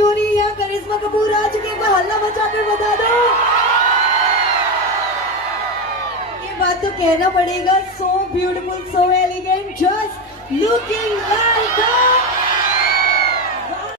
क्यों नहीं यहाँ करिश्मा कपूर आ चुकी है, कोई हल्ला मचाकर बता दो। ये बात तो कहना पड़ेगा, so beautiful, so elegant, just looking like